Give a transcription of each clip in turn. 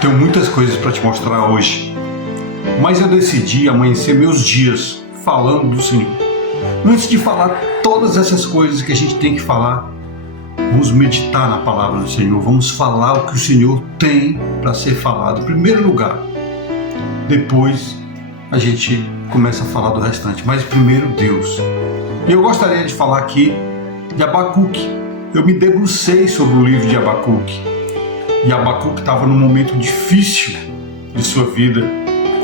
Tenho muitas coisas para te mostrar hoje, mas eu decidi amanhecer meus dias falando do Senhor. Antes de falar todas essas coisas que a gente tem que falar, vamos meditar na palavra do Senhor, vamos falar o que o Senhor tem para ser falado em primeiro lugar. Depois a gente começa a falar do restante, mas primeiro Deus. E eu gostaria de falar aqui de Abacuque. Eu me debrucei sobre o livro de Abacuque. E Abacuque estava num momento difícil de sua vida,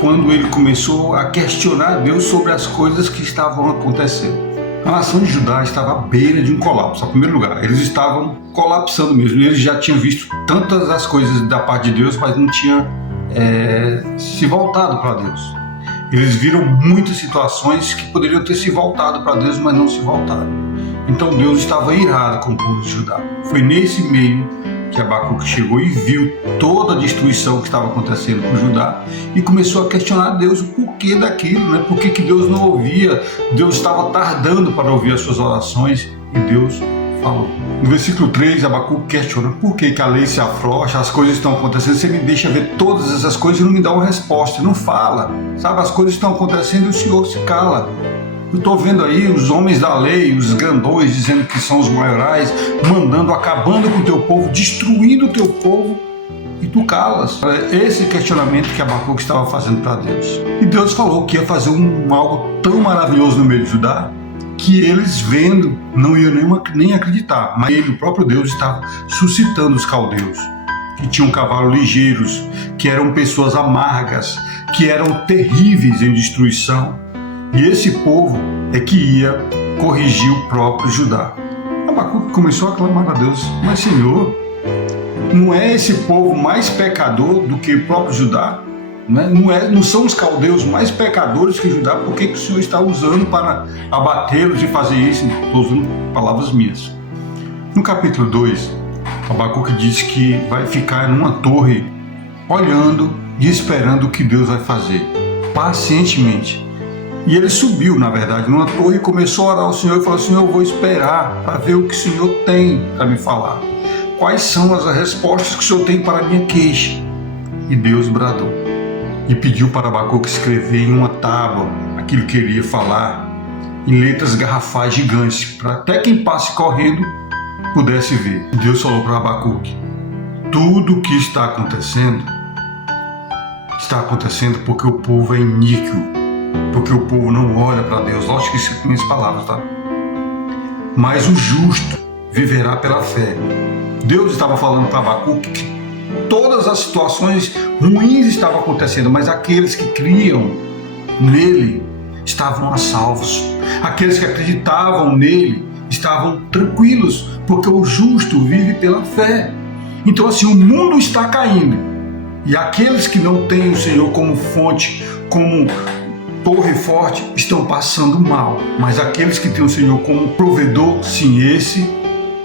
quando ele começou a questionar Deus sobre as coisas que estavam acontecendo. A nação de Judá estava à beira de um colapso. Em primeiro lugar, eles estavam colapsando mesmo. Eles já tinham visto tantas as coisas da parte de Deus, mas não tinham se voltado para Deus. Eles viram muitas situações que poderiam ter se voltado para Deus, mas não se voltaram. Então Deus estava irado com o povo de Judá. Foi nesse meio que Abacuque chegou e viu toda a destruição que estava acontecendo com Judá e começou a questionar Deus o porquê daquilo, né? Por que Deus não ouvia? Deus estava tardando para ouvir as suas orações e Deus falou. No versículo 3, Abacuque questiona por que a lei se afrouxa, as coisas estão acontecendo, você me deixa ver todas essas coisas e não me dá uma resposta, não fala, sabe? As coisas estão acontecendo e o Senhor se cala. Eu estou vendo aí os homens da lei, os grandões, dizendo que são os maiorais, mandando, acabando com o teu povo, destruindo o teu povo, e tu calas. Esse questionamento que Abacuque estava fazendo para Deus. E Deus falou que ia fazer algo tão maravilhoso no meio de Judá, que eles vendo não iam nem acreditar. Mas ele, o próprio Deus, estava suscitando os caldeus, que tinham cavalos ligeiros, que eram pessoas amargas, que eram terríveis em destruição. E esse povo é que ia corrigir o próprio Judá. Abacuque começou a clamar a Deus: mas Senhor, não é esse povo mais pecador do que o próprio Judá? Não são os caldeus mais pecadores que Judá? Por que o Senhor está usando para abatê-los e fazer isso? Estou usando palavras minhas. No capítulo 2, Abacuque diz que vai ficar numa torre olhando e esperando o que Deus vai fazer, pacientemente. E ele subiu, na verdade, numa torre e começou a orar ao Senhor e falou: Senhor, eu vou esperar para ver o que o Senhor tem para me falar. Quais são as respostas que o Senhor tem para a minha queixa? E Deus bradou e pediu para Abacuque escrever em uma tábua aquilo que ele ia falar, em letras garrafais gigantes, para até quem passe correndo pudesse ver. E Deus falou para Abacuque: tudo o que está acontecendo porque o povo é iníquo. Porque o povo não olha para Deus. Lógico que isso é com minhas palavras, tá? Mas o justo viverá pela fé. Deus estava falando para Abacuque que todas as situações ruins estavam acontecendo, mas aqueles que criam nele estavam a salvos. Aqueles que acreditavam nele estavam tranquilos, porque o justo vive pela fé. Então assim, o mundo está caindo. E aqueles que não têm o Senhor como fonte, como torre forte, estão passando mal. Mas aqueles que têm o Senhor como provedor, sim, esse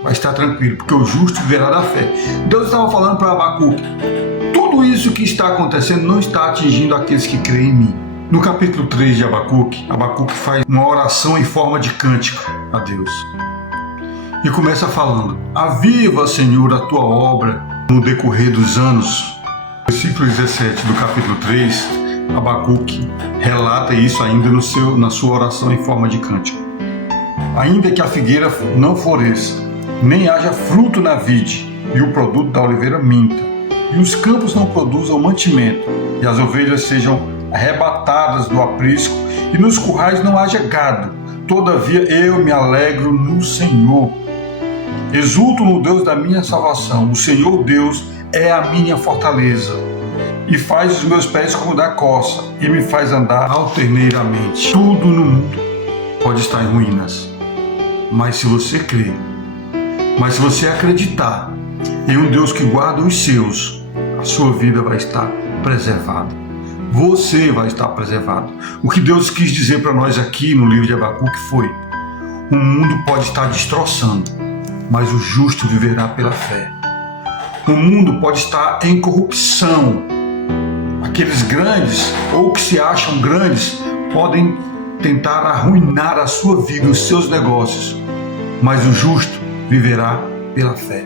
vai estar tranquilo, porque o justo viverá da fé. Deus estava falando para Abacuque: tudo isso que está acontecendo não está atingindo aqueles que creem em mim. No capítulo 3 de Abacuque, Abacuque faz uma oração em forma de cântico a Deus. E começa falando: aviva, Senhor, a tua obra no decorrer dos anos. Versículo 17 do capítulo 3, Abacuque relata isso ainda na sua oração em forma de cântico. Ainda que a figueira não floresça, nem haja fruto na vide, e o produto da oliveira minta, e os campos não produzam mantimento, e as ovelhas sejam arrebatadas do aprisco, e nos currais não haja gado, todavia eu me alegro no Senhor. Exulto no Deus da minha salvação. O Senhor Deus é a minha fortaleza, e faz os meus pés como da coça, e me faz andar alterneiramente. Tudo no mundo pode estar em ruínas, mas se você crer, mas se você acreditar em um Deus que guarda os seus, a sua vida vai estar preservada. Você vai estar preservado. O que Deus quis dizer para nós aqui no livro de Abacuque foi: o mundo pode estar destroçando, mas o justo viverá pela fé. O mundo pode estar em corrupção. Aqueles grandes, ou que se acham grandes, podem tentar arruinar a sua vida, os seus negócios, mas o justo viverá pela fé.